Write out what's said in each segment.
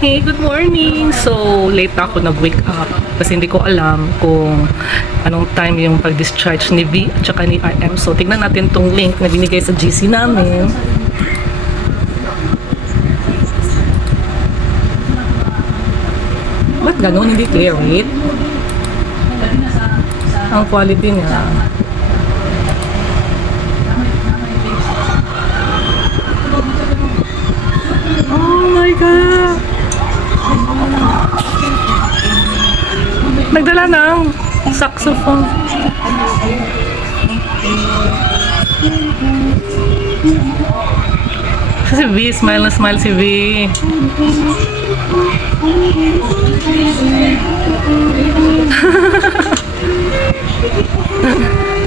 Hey, good morning! So, late ako nag-wake up kasi hindi ko alam kung anong time yung pag-discharge ni V at saka ni RM. So, tignan natin tong link na binigay sa GC namin. Ba't ganun? Hindi clear, wait. Ang quality niya. Oh my God! Nagdala ng saxophone. Si V, smile na smile si V.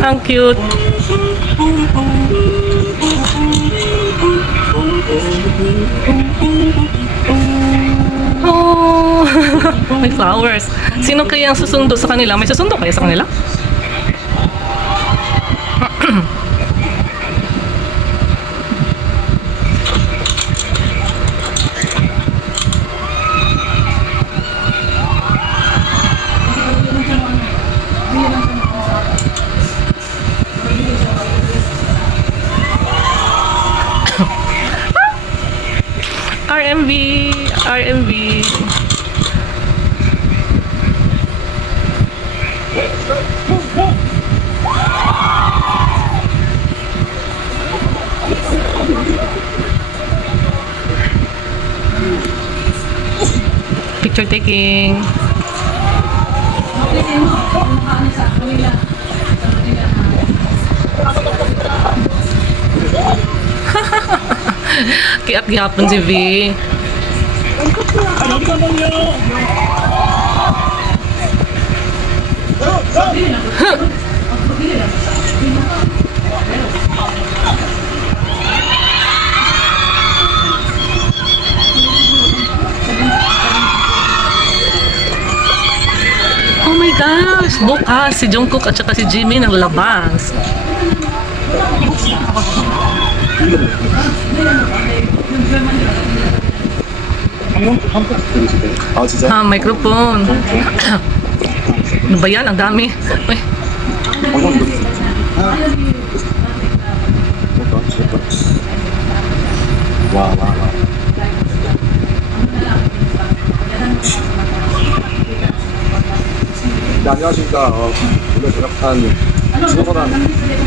Ang cute. Oh, may flowers. Sino kaya ang susundo sa kanila? May susundo kaya sa kanila? RMV, RMV. Picture taking. Kiat gihapon si V. Oh my gosh! Bukas si Jungkook at saka si Jimin ang labas. 아 진짜? Ah, microphone. Ano ba yan? Ang dami. Uy. 형 이거 진짜 와와 와. 네, 안녕하십니까. 오늘 전역한 신호선한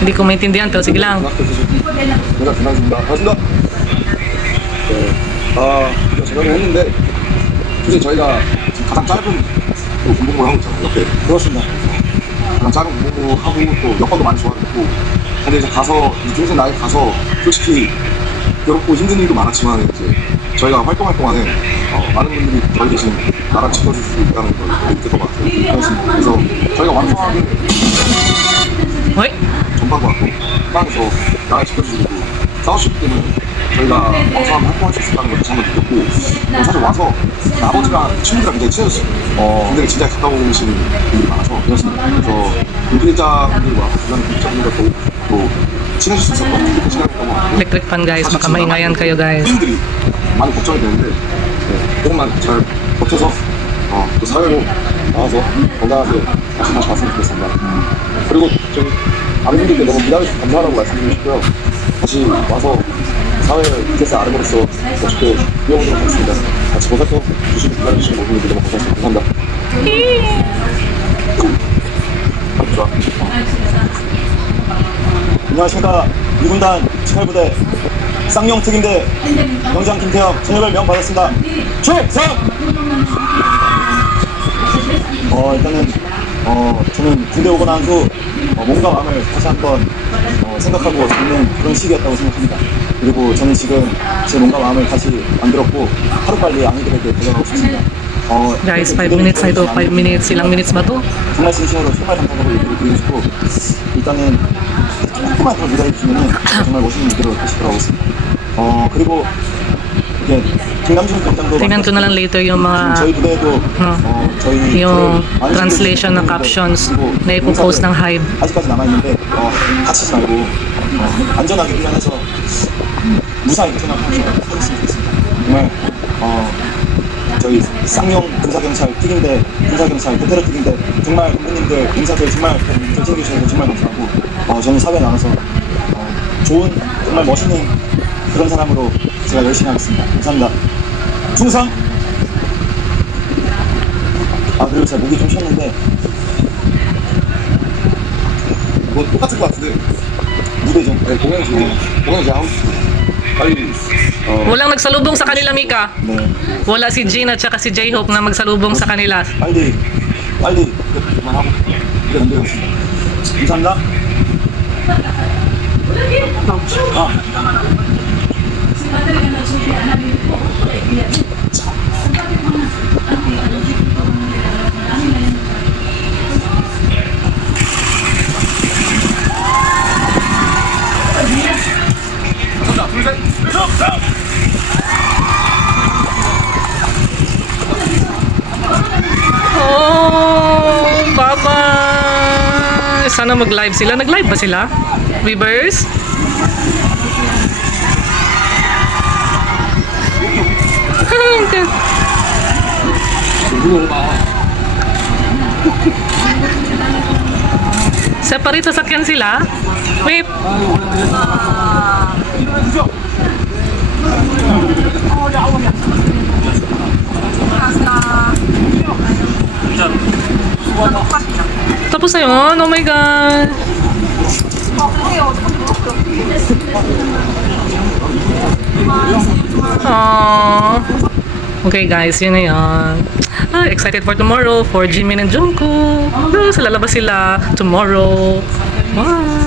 Hindi ko maintindihan pero sige lang. 내가 김남수입니다. 반갑습니다. 네, 전역을 했는데 사실 저희가 지금 가장 짧은 공부를 하고 있잖아요. 옆에. 그렇습니다. 가장 짧은 공부하고 또 여건도 많이 좋아졌고 근데 이제 가서 중세 나이 가서 솔직히 괴롭고 힘든 일도 많았지만 이제 저희가 활동할 동안에 많은 분들이 저희 대신 나라 지켜줄 수 있다는 걸 느꼈던 것 같아요. 그래서 저희가 완성하게 Uy. 전반과 같고 땅에서 나라 지켜주고 싸우셨기 때문에 저희가 와서 한번 활동할 수 있다는 걸 다시 한번 느꼈고 사실 와서 아버지랑 친구들이랑 굉장히 친해졌어요. 근데 진짜 가까우신 분들이 많아서 그렇습니다. 그래서 군대자분들과 주변 군대자분들과 또 친해질 수 있었던 그런 시간이었던 것 같고 Electric fan guys. Baka maingayan kayo guys. 부모님들이 많이 걱정이 되는데 조금만 잘 버텨서 또 사회로 나와서 건강하게 다시 왔으면 좋겠습니다. 그리고 저희 아버님들께 너무 기다려주셔서 감사하다고 말씀드리고 싶고요. 다시 와서 사회 기대세 아르몬으로서 멋있게 이어보도록 하겠습니다. 같이 보살펴 주시고 기다려주시는 모든 분들 너무 감사합니다. 좋아. 안녕하십니까. 2군단 18부대 쌍용 특임대 병장 김태형 전역을 명받았습니다. 출석! 일단은 저는 군대 오고 난 후 몸과 마음을 다시 한번 생각하고 있는 그런 시기였다고 생각합니다. 그리고 저는 지금 제 몸과 마음을 다시 만들었고 하루빨리 아이들에게 돌아가고 싶습니다. Guys, 5 minutes na ito. 5 minutes. Ilang minutes ba to? 정말 진심으로 정말 감사하다고 얘기를 드리고 싶고 일단은 조금만 더 기다려 주시면 정말 멋있는 무대로 다시 돌아오겠습니다. 그리고 이제 김남준 병장도 Tingnan ko na lang later yung mga 저희 부대에도 저희 yung translation ng captions na ipopost ng Hive. 아직까지 남아 있는데 다치지 말고 안전하게 훈련해서 무사히 전역하겠습니다. 정말 저희 쌍용 군사경찰 특임대, 군사경찰 베테랑 특임대 정말 군민님들 인사들 정말 잘 챙겨주셔서 정말 감사하고 저는 사회에 나가서 좋은 정말 멋있는 그런 사람으로 제가 열심히 하겠습니다. 감사합니다. 충성! 그리고 제가 목이 좀 쉬었는데 뭐 똑같을 것 같은데 무대죠. 네, 공연 제가 하고 싶어요. 빨리 Walang nagsalubong sa kanila, Mika. 네, Wala si Jean at saka si J-Hope na magsalubong sa kanila. 빨리 그만하고 이제 만들겠습니다. 감사합니다. Oh, bye-bye! Sana mag-live sila. Nag-live ba sila? Weavers? Separate sasakyan sila? Wait. Tapos na yun? Oh my God! Aww. Okay guys, yun na yun. Excited for tomorrow for Jimin and Jungkook. Sila labas sila tomorrow. Bye!